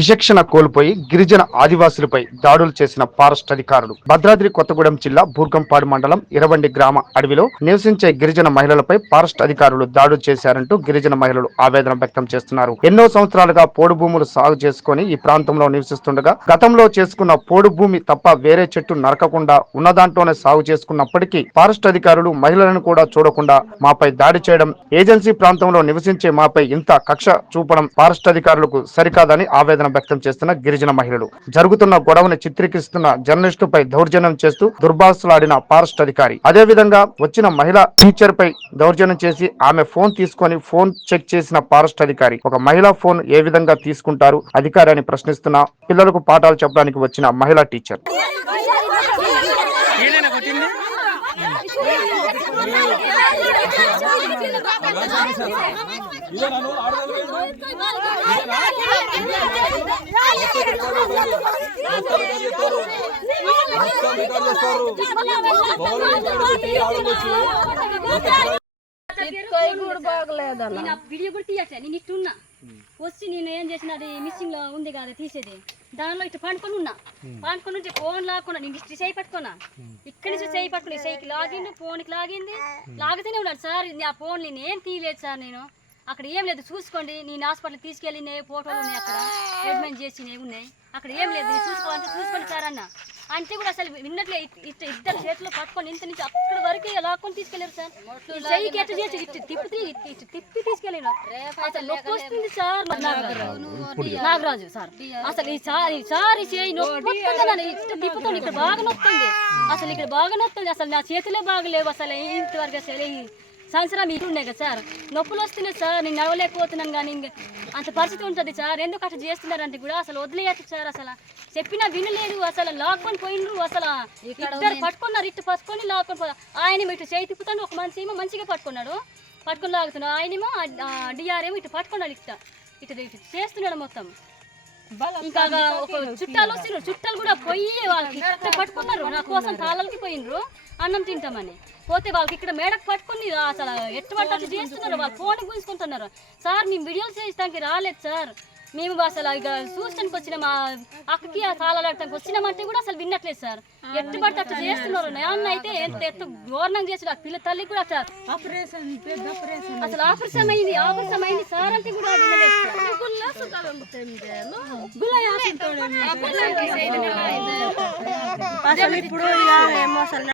విచక్షణ కోల్పోయి గిరిజన ఆదివాసులపై దాడులు చేసిన ఫారెస్ట్ అధికారులు. భద్రాద్రి కొత్తగూడెం జిల్లా బూర్గంపాడు మండలం ఇరవండి గ్రామ అడవిలో నివసించే గిరిజన మహిళలపై ఫారెస్ట్ అధికారులు దాడులు చేశారంటూ గిరిజన మహిళలు ఆవేదన వ్యక్తం చేస్తున్నారు. ఎన్నో సంవత్సరాలుగా పోడు భూములు సాగు చేసుకుని ఈ ప్రాంతంలో నివసిస్తుండగా గతంలో చేసుకున్న పోడు భూమి తప్ప వేరే చెట్టు నరకకుండా ఉన్నదాంట్లోనే సాగు చేసుకున్నప్పటికీ ఫారెస్ట్ అధికారులు మహిళలను కూడా చూడకుండా మాపై దాడి చేయడం, ఏజెన్సీ ప్రాంతంలో నివసించే మాపై ఇంత కక్ష చూపడం ఫారెస్ట్ అధికారులకు సరికాదని ఆవేదన వ్యక్తం చేస్తున్న గిరిజన మహిళలు. జరుగుతున్న గొడవను చిత్రీకరిస్తున్న జర్నలిస్టుపై దౌర్జన్యం చేస్తూ దుర్భాషలాడిన ఫారెస్ట్ అధికారి, అదే విధంగా వచ్చిన మహిళా టీచర్ పై దౌర్జన్యం చేసి ఆమె ఫోన్ తీసుకొని ఫోన్ చెక్ చేసిన ఫారెస్ట్ అధికారి, ఒక మహిళా ఫోన్ ఏ విధంగా తీసుకుంటారు అధికారి అని ప్రశ్నిస్తున్న పిల్లలకు పాఠాలు చెప్పడానికి వచ్చిన మహిళా టీచర్. వీడియో కూడా తీయట్లే, నేను ఇట్టున్నా వచ్చి నేను ఏం చేసిన అది మిస్సింగ్ లో ఉంది కదా తీసేది, దానిలో ఇటు పండుకొని ఉంటే ఫోన్ లాక్కున్నా, నేను ఇటు చేయి పట్టుకున్నా, ఇక్కడి నుంచి చేయి పట్టుకుని చేయికి లాగింది, ఫోన్కి లాగింది, లాగితేనే ఉన్నాడు సార్. ఆ ఫోన్ నేను ఏం తీయలేదు సార్, నేను అక్కడ ఏం లేదు చూసుకోండి, నేను హాస్పిటల్ తీసుకెళ్ళినే ఫోటోలు ఉన్నాయి, అక్కడ ట్రీట్మెంట్ చేసినవి ఉన్నాయి, అక్కడ ఏం లేదు చూసుకోవాలంటే చూసుకోండి సార్ అన్న అంటే కూడా అసలు విన్నట్లే. ఇద్దరు చేతిలో పట్టుకొని ఇంత నుంచి అక్కడ వరకు లాక్కొని తీసుకెళ్లారు సార్. చెయ్యికి ఎట్లా చేసి తిప్పి తీసుకెళ్ళాను. అసలు నొప్పి వస్తుంది సార్. నాగరాజు సార్ అసలు ఈసారి చేయి నొప్పి ఇట్లా తిప్పుతుంది, ఇక్కడ బాగా నొస్తుంది, అసలు ఇక్కడ బాగా నొస్తుంది, అసలు నా చేతులే బాగలేవు అసలు. ఇంతవరకు అసలు సంవత్సరం ఇటు ఉన్నాయి కదా సార్, నొప్పులు వస్తున్నాయి సార్, నేను నడవలేకపోతున్నాను. కానీ అంత పరిస్థితి ఉంటుంది సార్. ఎందుకు అట్లా చేస్తున్నారంటే కూడా అసలు వదిలేయచ్చు సార్. అసలు చెప్పినా వినలేదు, అసలు లాక్కొని పోయినరు, అసలు ఇద్దరు పట్టుకున్నారు, ఇటు పట్టుకొని లాక్కొని ఆయన ఇటు చేయి తిప్పుతాడు, ఒక మనిషి ఏమో మంచిగా పట్టుకున్నాడు, పట్టుకొని లాగుతున్నాడు, ఆయనేమో డిఆర్ ఏమో ఇటు పట్టుకున్నాడు, ఇటు చేస్తున్నాడు మొత్తం. ఇంకా ఒక చుట్టాలు వస్తున్నారు, చుట్టాలు కూడా పోయి వాళ్ళకి ఇక్కడ పట్టుకున్నారు, నా కోసం తాళాలకి పోయినరు అన్నం తింటామని పోతే వాళ్ళకి ఇక్కడ మేడకు పట్టుకుని అసలు ఎట్టుబడి చేస్తున్నారు, వాళ్ళు ఫోన్ గుంజుకుంటున్నారు సార్. మేము వీడియోలు చేయించడానికి రాలేదు సార్, మేము అసలు ఇక చూడటానికి వచ్చిన మా అక్కకి ఆ తాళాలు ఆడటానికి వచ్చినామంటే కూడా అసలు విన్నట్లేదు సార్. ఎట్టుబడి అట్లా చేస్తున్నారు. నాన్న అయితే ఎంత ఘోరణంగా చేస్తున్నారు, ఆ పిల్ల తల్లి కూడా అట్లా అసలు ఆపరేషన్ అయింది సార్ అంటే కూడా వినలేదు.